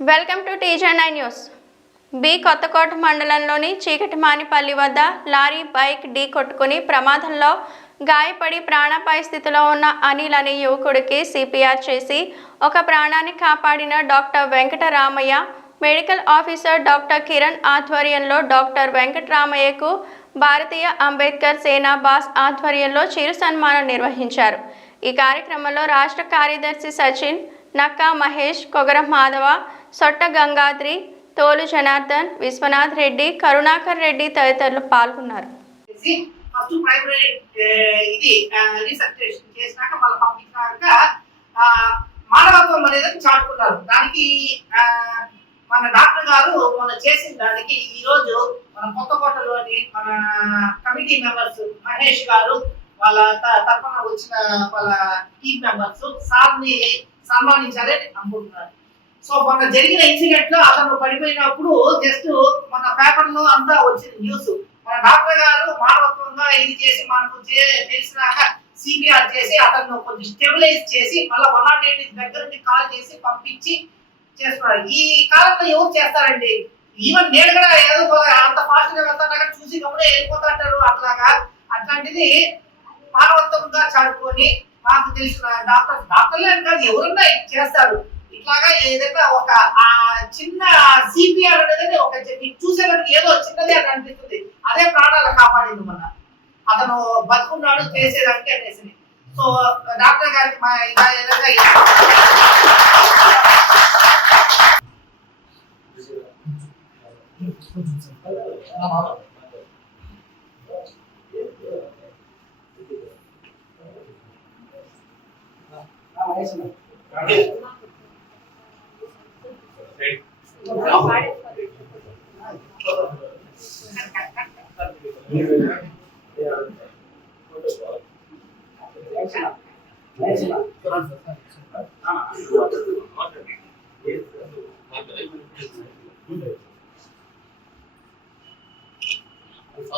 Welcome to టీజెన్ఐ news బి కొత్తకోట మండలంలోని చీకటిమానిపల్లి వద్ద లారీ బైక్ ఢీ కొట్టుకుని ప్రమాదంలో గాయపడి ప్రాణాపాయ స్థితిలో ఉన్న అనిల్ అనే యువకుడికి సిపిఆర్ చేసి ఒక ప్రాణాన్ని కాపాడిన doctor Venkataramaiah medical officer doctor Kiran ఆధ్వర్యంలో డాక్టర్ వెంకటరామయ్యకు భారతీయ అంబేద్కర్ సేనా బాస్ ఆధ్వర్యంలో చిరు సన్మానం నిర్వహించారు. ఈ కార్యక్రమంలో రాష్ట్ర కార్యదర్శి సచిన్ నక్కా మహేష్ కొగరం మాధవ సొట్ట గంగాద్రి తోలు జనార్దన్ విశ్వనాథ్ రెడ్డి కరుణాకర్ రెడ్డి తదితరులు పాల్గొన్నారు. ఫస్ట్ ప్రైమరీ ఇది రీసర్టేషన్ చేసినాక మళ్ళీ పంపించినాక మానవత్వం అనేది చాటుకున్నారు. దానికి మన డాక్టర్ గారు మన చేసిన దానికి ఈరోజు రోజు మన కొత్తకోటలోని మన కమిటీ మెంబర్స్ మహేష్ గారు వాళ్ళ త- తరఫున వచ్చిన వాళ్ళ టీమ్ మెంబర్స్ సార్ని సన్మానించాలని అనుకుంటున్నారు. సో మొన్న జరిగిన ఇన్సిడెంట్లో అతను పడిపోయినప్పుడు జస్ట్ మన పేపర్లో అంతా వచ్చింది న్యూస్. మన డాక్టర్ గారు ఇది చేసి మనకు తెలిసినాక సిపిఆర్ చేసి అతను కొంచెం స్టెబిలైజ్ చేసి మళ్ళీ వన్ నాట్ ఎయిట్ దగ్గర కాల్ చేసి పంపించి చేస్తున్నారు. ఈ కాలంలో ఎవరు చేస్తారండి? ఈవెన్ నేను కూడా ఏదో అంత ఫాస్ట్గా వెళ్తాను చూసి గమనే వెళ్ళిపోతాంటారు అట్లాగా. అట్లాంటిది పార్వతంగా చదువుకొని మాకు తెలిసిన డాక్టర్ డాక్టర్లే అని కాదు ఎవరన్నా చేస్తారు. ఇట్లాగా ఏదైనా ఒక ఆ చిన్న సిపిఆర్ అనేది ఒక మీకు చూసేదానికి ఏదో చిన్నదే అని అనిపిస్తుంది. అదే ప్రాణాలు కాపాడింది మన అతను బతుకున్నాడు చేసేదానికి అనేసి సో డాక్టర్ గారికి మా ఇలా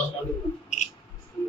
ఏదైనా First,